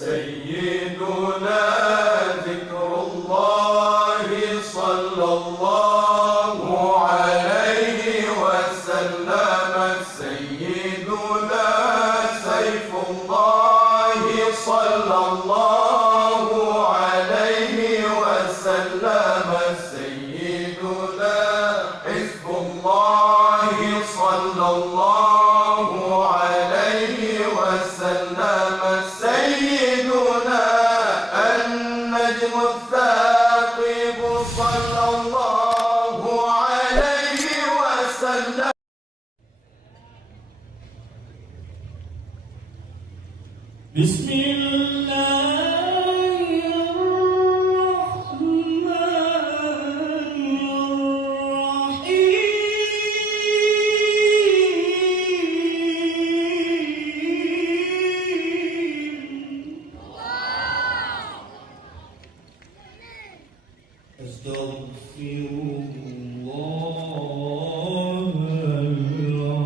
سيدنا ذكر الله صلى الله عليه وسلم سيدنا سيف الله صلى الله عليه وسلم سيدنا حزب الله صلى الله عليه وسلم سيدنا النجم الثاقب صلى الله عليه وسلم. بسم الله الرحمن الرحيم. أستغفر الله العظيم.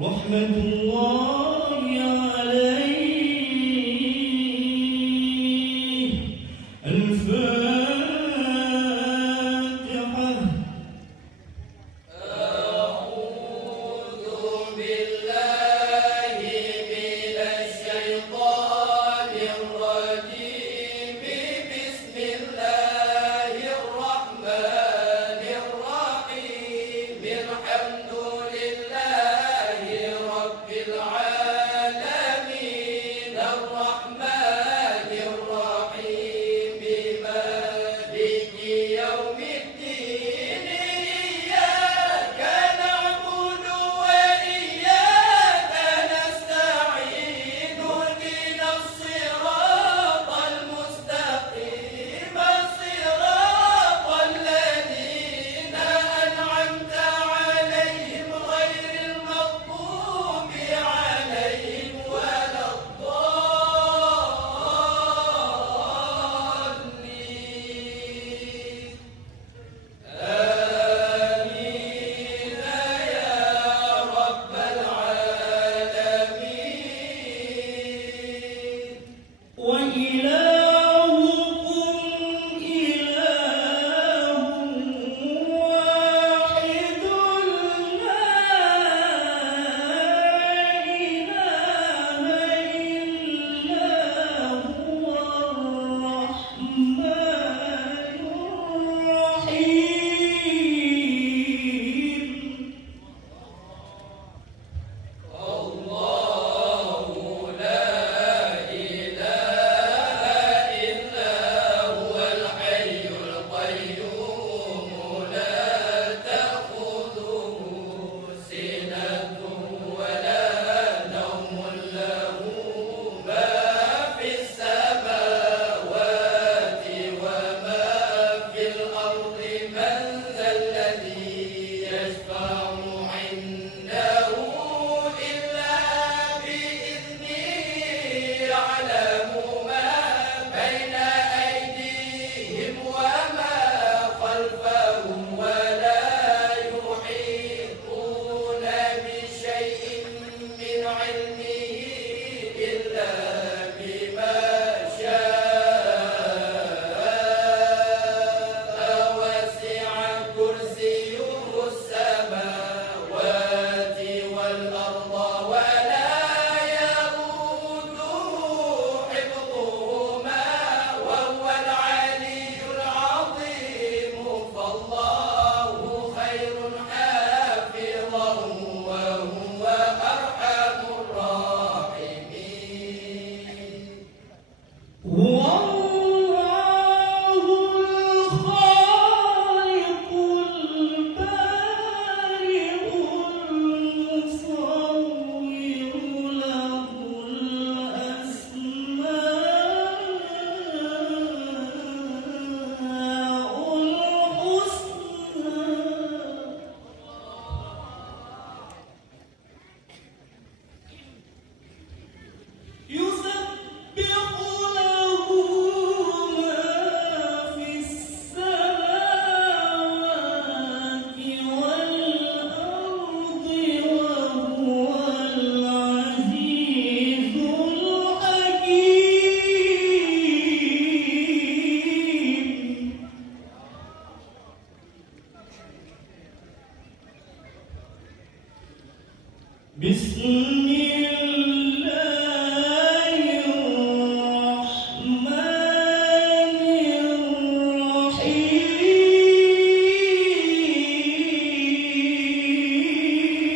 رحمة الله عليه. الفاتحة. أعوذ بالله من الشيطان الرجيم. بسم الله الرحمن الرحيم. الحمد لله رب بسم الله الرحمن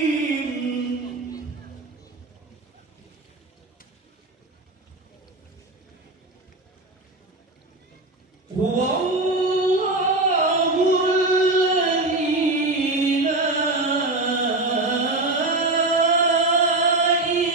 الرحيم هو الله الذي لا إله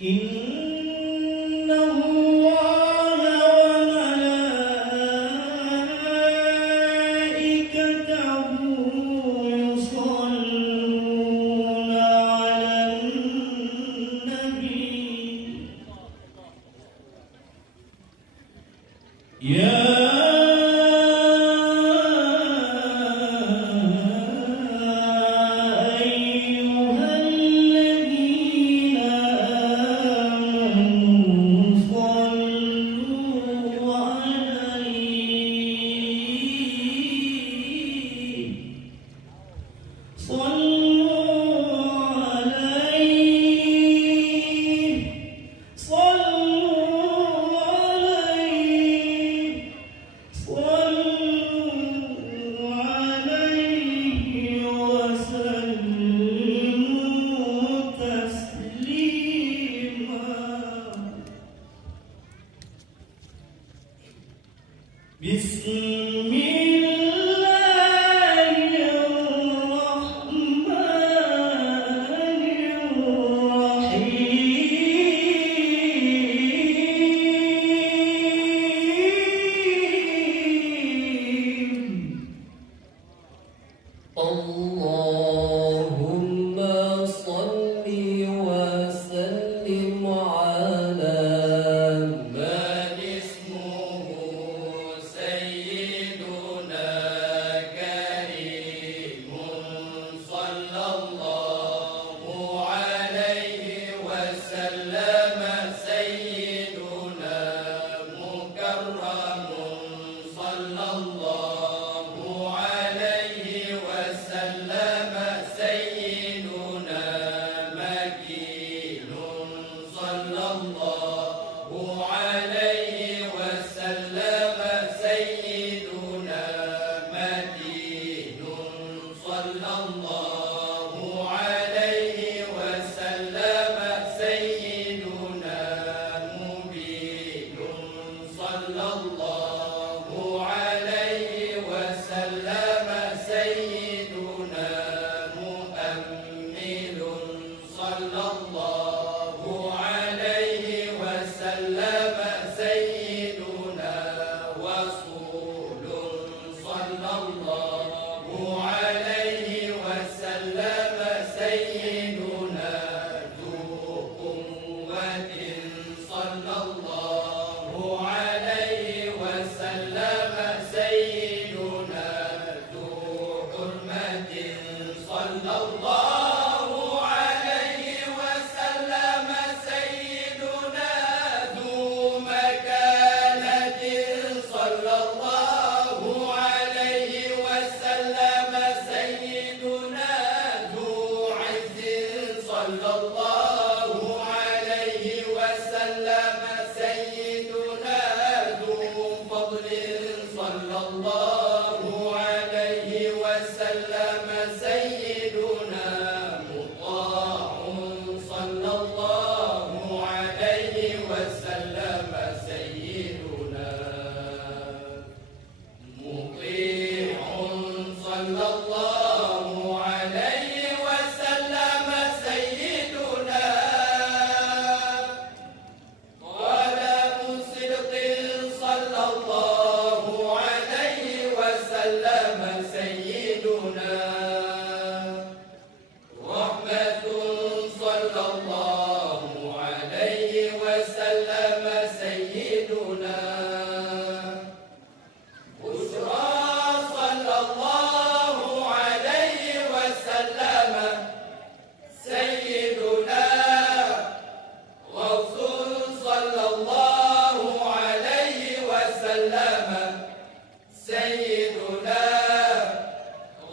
إن الله وملائكته يصلون على النبي يا أيها الذين آمنوا صلوا عليه وسلموا تسليما بسم الله الرحمن الرحيم اللهم صل وسلم على من اسمه سيدنا كريم صلى الله عليه وسلم سيدنا مكرم صلى الله عليه وسلم سيدنا مكين صلى الله عليه وسلم سيدنا متين صلى الله عليه وسلم سيدنا مبين صلى الله عليه وسلم سيدنا مؤمل صلى الله عليه وسلم سيدنا وصول صلى الله عليه وسلم سيدنا ذو قوة صلى الله عليه وسلم سيدنا ذو حرمة صلى الله عليه وسلم سيدنا ذو مكانة صلى الله عليه وسلم سيدنا ذو عز صلى الله عليه وسلم سيدنا ذو فضل صلى الله عليه وسلم سيدنا مطاع صلى الله عليه وسلم سيدنا مطيع صلى الله عليه وسلم سيدنا قلم صدق صلى الله عليه وسلم سيدنا رحمة صلى الله عليه وسلم سيدنا بشرى صلى الله عليه وسلم سيدنا غوث صلى الله عليه وسلم سيدنا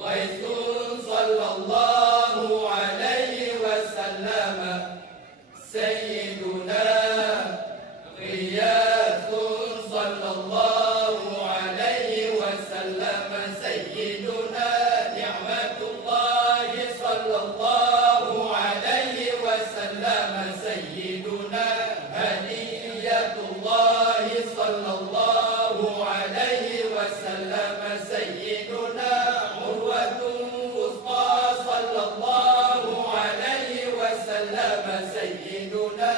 غيث صلى الله عليه وسلم سيدنا غياث صلى الله عليه وسلم سيدنا نعمة الله صلى الله عليه وسلم سيدنا هدية الله صلى الله عليه وسلم سيدنا عروة وسطى صلى الله عليه وسلم سيدنا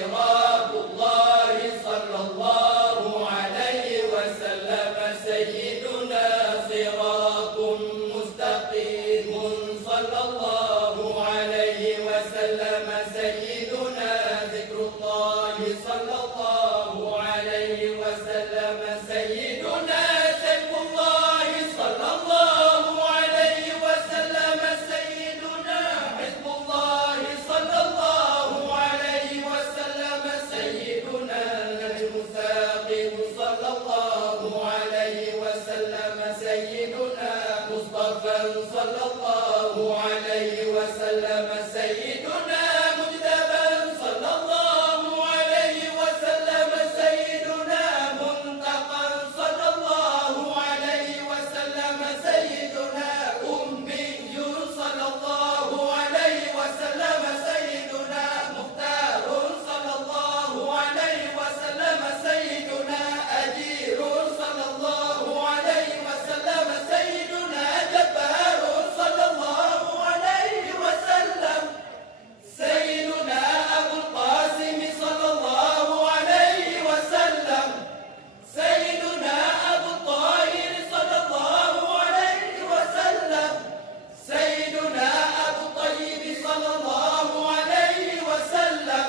صراط الله صلى الله عليه وسلم سيدنا صراط مستقيم صلى الله عليه وسلم سيدنا ذكر الله صلى الله عليه وسلم سيدنا سيف الله صلى الله عليه وسلم سيدنا حزب الله صلى الله عليه وسلم سيدنا نجم ثاقب صلى الله عليه وسلم سيدنا مصطفى صلى الله عليه وسلم سيدنا مجتبى صلى الله عليه وسلم سيدنا منتقى صلى الله عليه وسلم سيدنا أمي صلى الله عليه وسلم سيدنا مختار صلى الله عليه وسلم سيدنا أجير صلى الله عليه وسلم سيدنا جبار صلى الله عليه وسلم سيدنا أبو القاسم صلى الله عليه وسلم سيدنا أبو الطاهر صلى الله عليه وسلم سيدنا أبو الطيب صلى الله عليه وسلم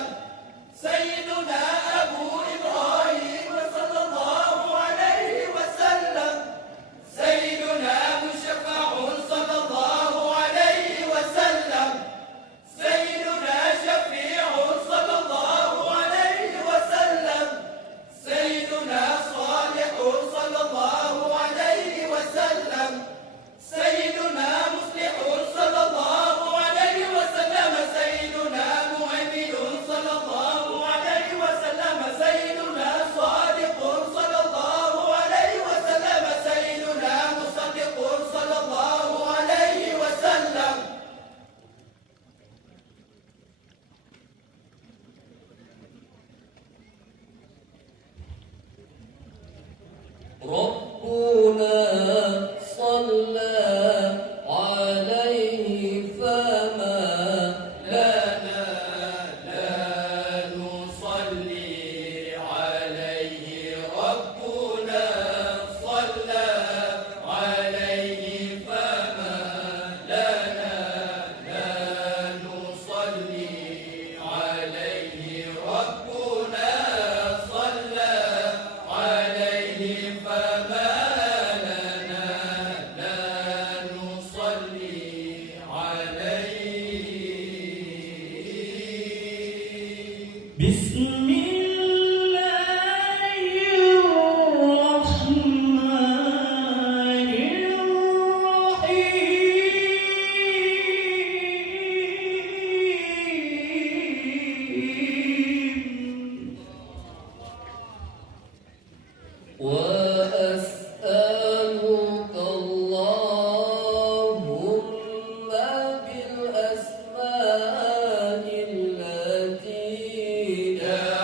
سيدنا أبو إبراهيم صلى الله عليه وسلم سيدنا مشفع صلى الله عليه وسلم سيدنا شفيع صلى الله عليه وسلم سيدنا صالح صلى الله عليه وسلم سيدنا مصلح صلى الله عليه وسلم سيدنا مؤمن صلى الله عليه وسلم سيدنا صادق صلى الله عليه وسلم سيدنا مصدق صلى الله عليه وسلم ربنا صلى عليه فما لنا لا نصلي عليه ربنا صلى عليه فما لنا لا نصلي عليه ربنا صلى عليه فما لنا لا نصلي عليه بسم الله الرحمن الرحيم وأسألك اللهم بالأسماء التي لا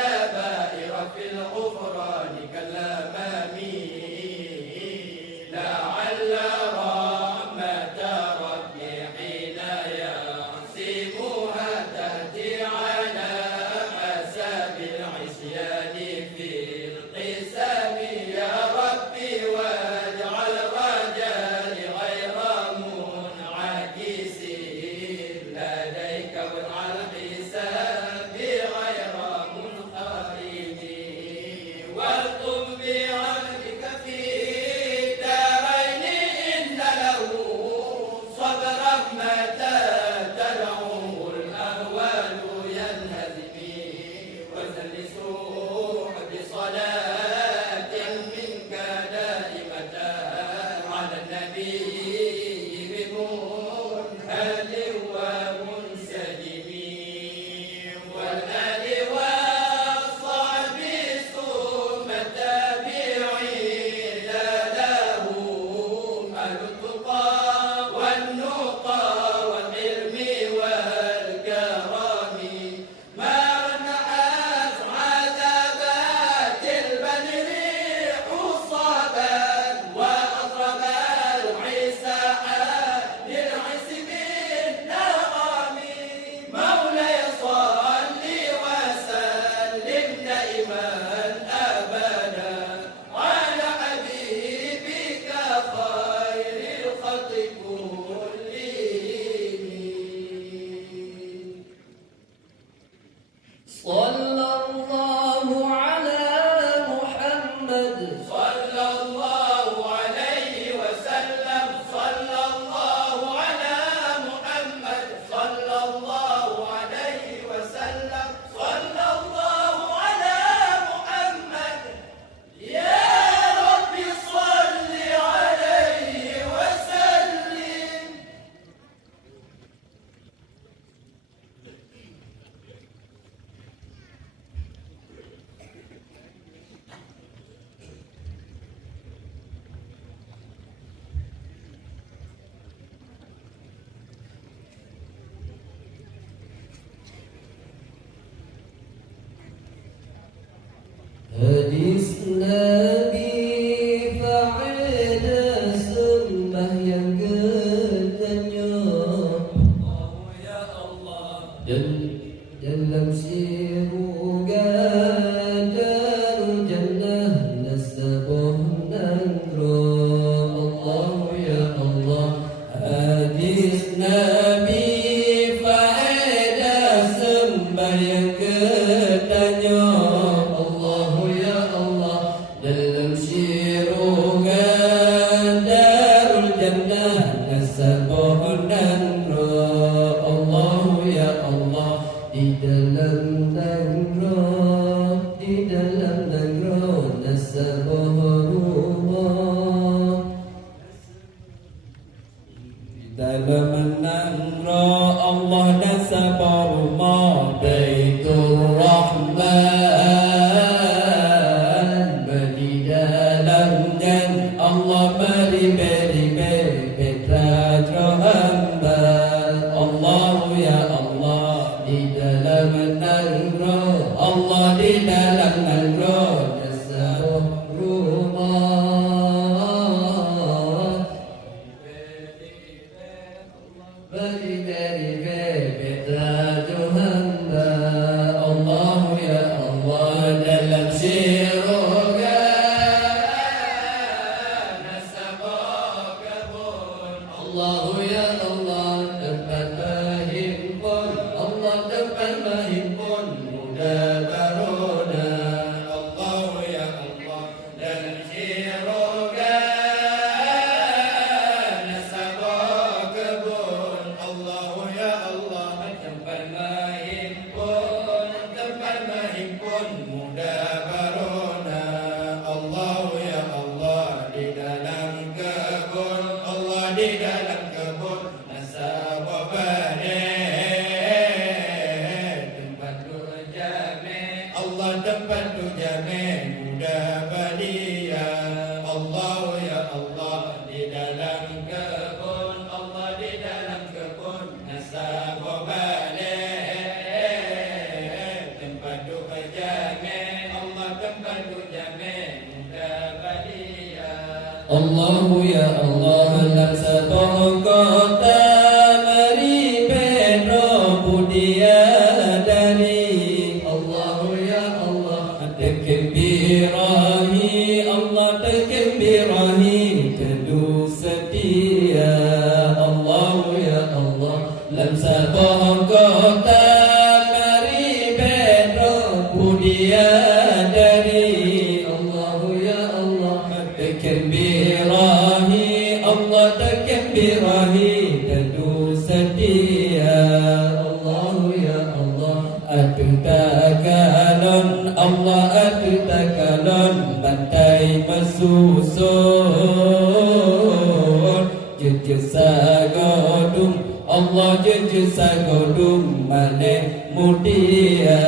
الكبائر في الغفران كالأمام لعل رحمة ربي حين يحسبها تأتي على حساب العصيان في القسام يا ربي واجعل رجائي غير منعكس لديك واجعل حسابي غير منحرم واكتب بعهدك في الدارين إن له صبرا متى تدعوه الأهوال ينهزم وزلسوه بصلاة منك دائمة على النبي بمنهل ومنسجم والآل والصحب ثم التابعين لهم أهل التقى والنقى والعلم والكرم ما نحت عذابات البدر حصبا وأطرب العساء للعسب النغم مولاي صل وسلم دائما أبدا على حبيبك خير الخلق كلهم صلى الله على محمد صلى الله عليه وسلم صلى الله على محمد صلى الله عليه وسلم صلى الله على محمد يا رب صل عليه وسلم hadis Nabi faedah sembahyang katanya ya Allah dan dalam siruga darul jannah nasabah nandra Allah ya Allah hadis Nabi faedah sembahyang katanya Allah ya Allah Allahu ya Allah lan sabah kota meri pedro budia dari Allahu ya Allah tekbirahi Allah tekbirahi teduh setia Allahu ya Allah lan sabah kota meri pedro budia dari Allahu ya Allah tekbirahi Allah tekbirahi teduh setia Allahu ya Allah atuh takalon Allah atuh takalon bantai masusun jejasa godum Allah jejasa godum mane mudia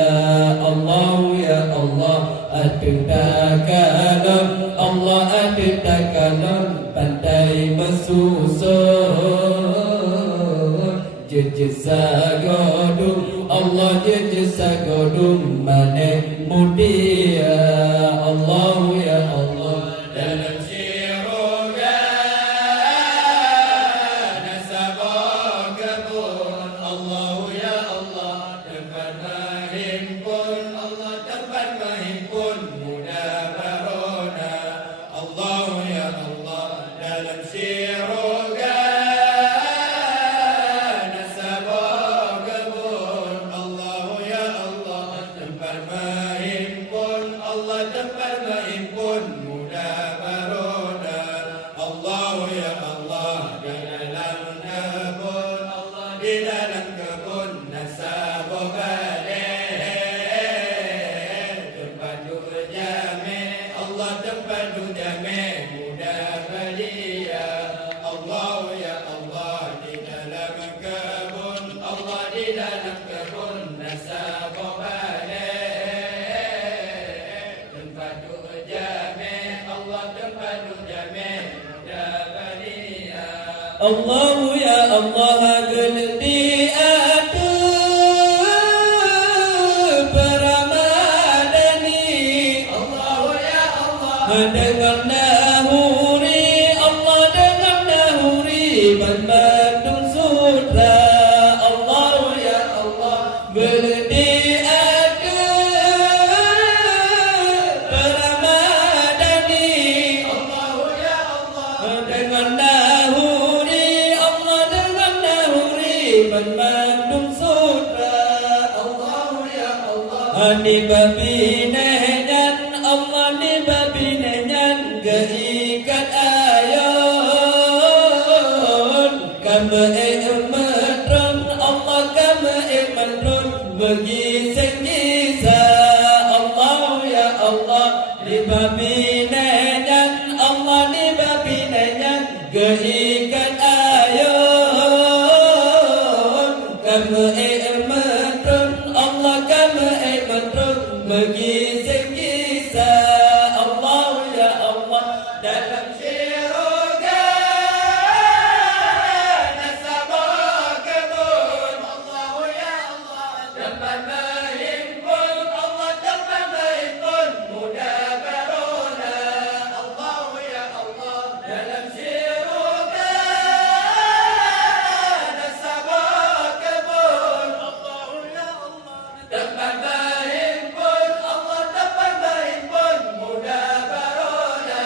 Allahu ya Allah atuh takalon Allah atuh takalon pandai masusun jejasa godum Allah jejasa godum mane mudia Allahu ya Allah dalam syurga nasabah kebun Allahu ya Allah tempat menghimpun Allah tempat menghimpun muda barona Allahu ya Allah dalam syurga nasabah kebun Allahu ya Allah tempat menghimpun Allah tempat menghimpun muda barona Allahu ya Allah di dalam kebun Allah di dalam kebun nasabah balik tempat jame Allah tempat jame muda belia Allahu ya Allah di dalam kebun Allah di dalam kebun nasabah balik tempat jame Allah tempat jame muda belia Allahu ya Allah geldi atuh beramadani Allahu ya Allah dengan nahuri Allah dengan nahuri bandung sutra Allahu ya Allah geldi atuh beramadani Allahu ya Allah dengan nahuri Allah dengan nahuri bandung sutra Allahu ya Allah Ani babi nehyan Allah ni babi nehyan keikat ayon kama ematron Allah kama ematron bagi sengisa Allah ya Allah ni babi nehyan Allah ni babi nehyan keikat ayon kama ematron Allah kama ematron bagi sengisa Allah ya Allah dalam syurga nasabah kebun Allahu ya Allah tempat menghimpun Allah tempat menghimpun muda barona Allahu ya Allah dalam syurga nasabah kebun Allahu ya Allah tempat menghimpun Allah tempat menghimpun muda barona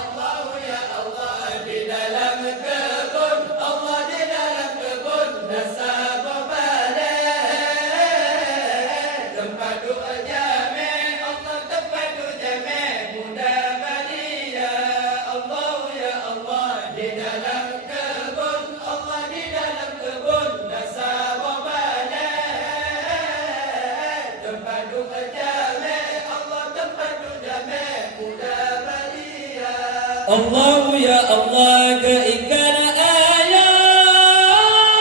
Allahu ya Allah di dalam kebun Allah di dalam kebun nasabah balik tempat doa jame Allah tempat doa jame muda belia Allahu ya Allah di dalam kebun Allah di dalam kebun nasabah balik tempat doa jame Allah tempat doa jame muda belia Allah ya Allah keikan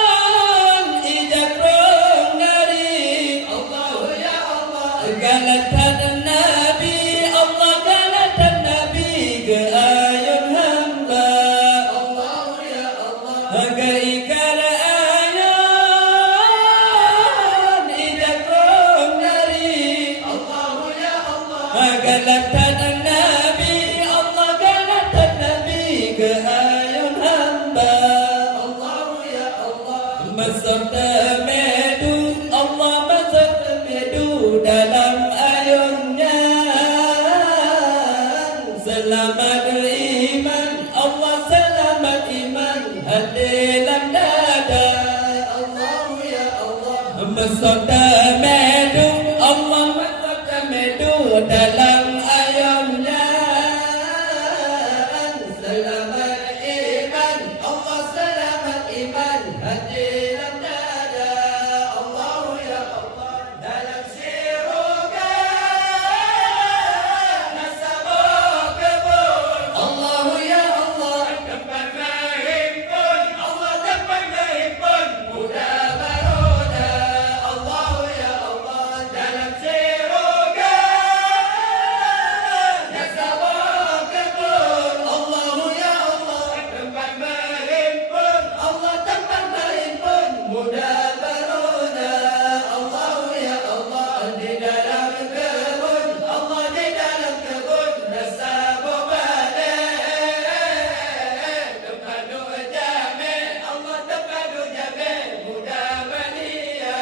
ayon ijab rong dari Allahu ya Allah galatan Nabi Allah galatan Nabi ke ayon hamba Allahu ya Allah keikan ayon ijab rong dari Allahu ya Allah galatan Nabi Allah galatan Nabi Selamat iman, Allah selamat iman, hati dalam dada. Allah ya Allah. Mesota medu, Allah mesota medu dalam ayamnya. Selamat iman, Allah selamat iman, hati dalam dada. Allah ya Allah. Dalam siruga nasabah kebun Allah ya Allah. tempat berhimpun Allah tempat berhimpun muda baroda Allah ya Allah dalam siruga nasabah kebun Allah ya Allah. tempat berhimpun Allah tempat berhimpun muda baroda. Allah ya Allah. Di dalam kebun, Allah di dalam kebun, nasabah tempat duk jamin Allah tempat duk jamin muda belia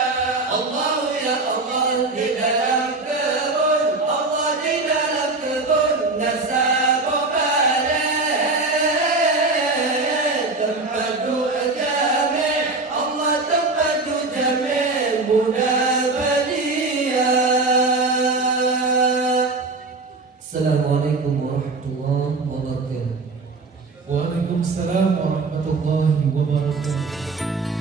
Allah ya Allah. Di dalam kebun, Allah di dalam kebun, nasabah tempat duk jamin, Allah tempat duk jamin muda belia. Assalamualaikum warahmatullahi wabarakatuh. Waalaikumsalam warahmatullahi wabarakatuh.